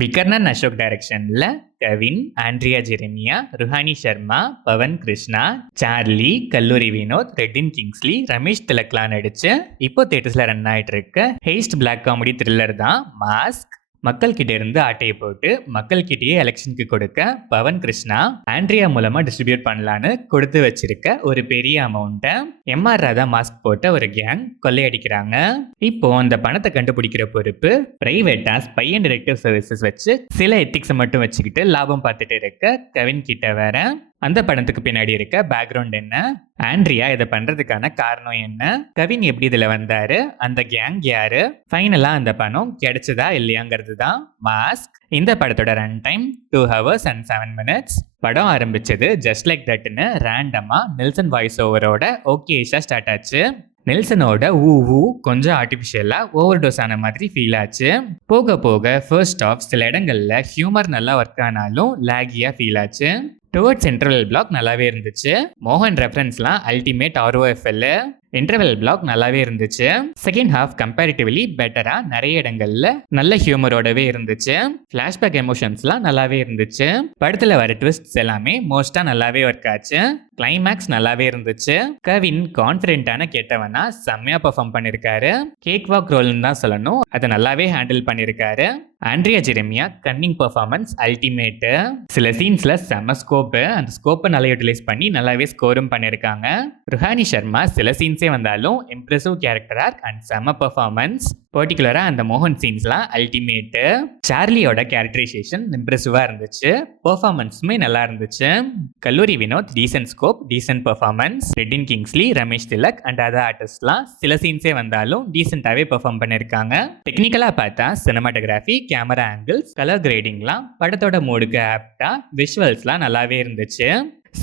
விகர்ணன் அசோக் டைரக்ஷன்ல கவின், ஆண்ட்ரியா ஜெரமியா, ருஹானி சர்மா, பவன் கிருஷ்ணா, சார்லி, கல்லூரி வினோத், ரெட்டின் கிங்ஸ்லி, ரமேஷ் திலக்லாம் நடிச்சு இப்போ தியேட்டர்ஸ்ல ரன் ஆயிட்டு இருக்க ஹேஸ்ட் பிளாக் காமெடி த்ரில்லர் தான் மாஸ்க். மக்கள் கிட்ட இருந்து ஆட்டையை போட்டு மக்கள் கிட்டேயே எலெக்ஷனுக்கு கொடுக்க பவன் கிருஷ்ணா ஆண்ட்ரியா மூலமா டிஸ்ட்ரிபியூட் பண்ணலான்னு கொடுத்து வச்சிருக்க ஒரு பெரிய அமௌண்ட்டை எம்ஆர் ராதா மாஸ்க் போட்ட ஒரு கேங் கொள்ளையடிக்கிறாங்க. இப்போ அந்த பணத்தை கண்டுபிடிக்கிற பொறுப்பு பிரைவேட்டா ஸ்பை அண்ட் டிடெக்டிவ் சர்வீசஸ் வச்சு சில எத்திக்ஸை மட்டும் வச்சுக்கிட்டு லாபம் பார்த்துட்டு இருக்க கவின் கிட்ட வேற. அந்த படத்துக்கு பின்னாடி இருக்க பேக்ரவுண்ட் என்ன, ஆண்ட்ரியா இதை பண்றதுக்கான காரணம் என்ன, கவின் எப்படி இதுல வந்தாரு, அந்த கேங் யாரு, ஃபைனலா அந்த பணம் கிடைச்சதா இல்லையாங்கிறது தான் மாஸ்க். இந்த படத்தோட run time 2 hours and 7 minutes. படம் ஆரம்பிச்சது ஜஸ்ட் லைக் தட்னு ரேண்டமா நெல்சன் வாய்ஸ் ஓவரோட ஓகேஷா ஸ்டார்ட் ஆச்சு. நெல்சனோட ஊ கொஞ்சம் ஆர்டிஃபிஷியலா ஓவர் டோஸ் ஆன மாதிரி ஃபீல் ஆச்சு. போக போக ஃபர்ஸ்ட் ஆஃப் சில இடங்கள்ல ஹியூமர் நல்லா ஒர்க் ஆனாலும் லேகியா ஃபீல் ஆச்சு. டுவர்ட்ஸ் இன்டர்வல் பிளாக் நல்லாவே இருந்துச்சு. மோகன் ரெஃபரன்ஸ்லாம் அல்டிமேட் ஆர்ஓஎஃப்எல். இன்டர்வல் பிளாக் நல்லாவே இருந்துச்சு. செகண்ட் ஹாஃப் கம்பேரிட்டிவ்லி பெட்டரா நிறைய இடங்கள்ல நல்ல ஹியூமரோடவே இருந்துச்சு. ஃபிளாஷ்பேக் எமோஷன்ஸ்லாம் நல்லாவே இருந்துச்சு. படத்துல வர ட்விஸ்ட்ஸ் எல்லாமே மோஸ்டா நல்லாவே ஒர்க் ஆச்சு. கிளைமேக்ஸ் நல்லாவே இருந்துச்சு. கவின் கான்ஃபிடென்ட்டான கேட்டவனா செம்மையா பெர்ஃபார்ம் பண்ணிருக்காரு. கேக் வாக் ரோல்னு தான் சொல்லணும், அதை நல்லாவே ஹேண்டில் பண்ணிருக்காரு. Andrea Jeremiah Canning performance ultimate. சில சீன்ஸ்ல செம்ம ஸ்கோப்பு, அந்த ஸ்கோப்பை நல்லா யூட்டிலைஸ் பண்ணி நல்லாவே ஸ்கோரும் பண்ணிருக்காங்க. ருஹானி சர்மா சில சீன்ஸே வந்தாலும் இம்ப்ரெசிவ் கேரக்டர் ஆர்க் அண்ட் செம்ம பெர்ஃபார்மன்ஸ். பர்டிகுலரா அந்த மோகன் சீன்ஸ்லாம் அல்டிமேட்டு. சார்லியோட கேரக்டரைசேஷன் இம்ப்ரெசிவா இருந்துச்சு. பெர்ஃபார்மன்ஸுமே நல்லா இருந்துச்சு. Kalloori Vinoth decent scope, decent performance. Redin Kingsley, Ramesh Thilak and other ஆர்டிஸ்ட்லாம் சில சீன்ஸே வந்தாலும் டீசென்டாவே பெர்ஃபார்ம் பண்ணிருக்காங்க. டெக்னிக்கலா பார்த்தா சினிமாட்டோகிராஃபி, கேமரா ஆங்கிள்ஸ், கலர் கிரேடிங்லாம் படத்தோட மூடுக்கு ஆப்டா, விஷுவல்ஸ்லாம் நல்லாவே இருந்துச்சு.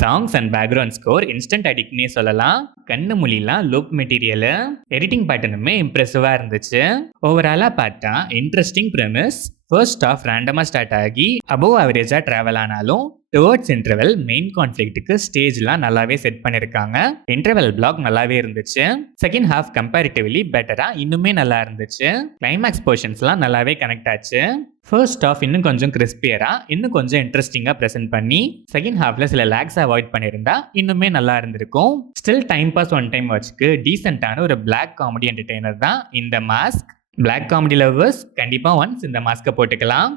Songs and background score instant அடிக்ட்னே சொல்லலாம். கண்ணு மொழிலாம் லூப் மெட்டீரியல். எடிட்டிங் பேட்டர்னுமே இம்ப்ரெசிவா இருந்துச்சு. ஓவராலா பார்த்தா இன்ட்ரெஸ்டிங் ப்ரெமிஸ். ஃபர்ஸ்ட் ஆஃப் ரேண்டமா ஸ்டார்ட் ஆகி அபோவ் ஆவரேஜா டிராவல் ஆனாலும் டுவர்ட்ஸ் இன்டர்வல் மெயின் கான்ஃபிளிக்ட்டுக்கு ஸ்டேஜ்லாம் நல்லாவே செட் பண்ணிருக்காங்க. இன்டர்வல் பிளாக் நல்லாவே இருந்துச்சு. செகண்ட் ஹாஃப் கம்பேரிட்டிவ்லி பெட்டரா இன்னுமே நல்லா இருந்துச்சு. கிளைமேக்ஸ் போர்ஷன்ஸ்லாம் நல்லாவே கனெக்ட் ஆச்சு. ஃபர்ஸ்ட் ஆஃப் இன்னும் கொஞ்சம் கிறிஸ்பியரா, இன்னும் கொஞ்சம் இன்ட்ரெஸ்டிங்கா ப்ரெசென்ட் பண்ணி செகண்ட் ஹாஃப்ல சில லேக்ஸ் அவாய்ட் பண்ணியிருந்தா இன்னுமே நல்லா இருந்திருக்கும். Still time pass one time வாட்ச்க்கு டீசென்டான ஒரு பிளாக் காமெடி என்டர்டெய்னர் தான் இந்த மாஸ்க். பிளாக் காமெடி லவ்வர்ஸ் கண்டிப்பா ஒன்ஸ் இந்த மாஸ்கை போட்டுக்கலாம்.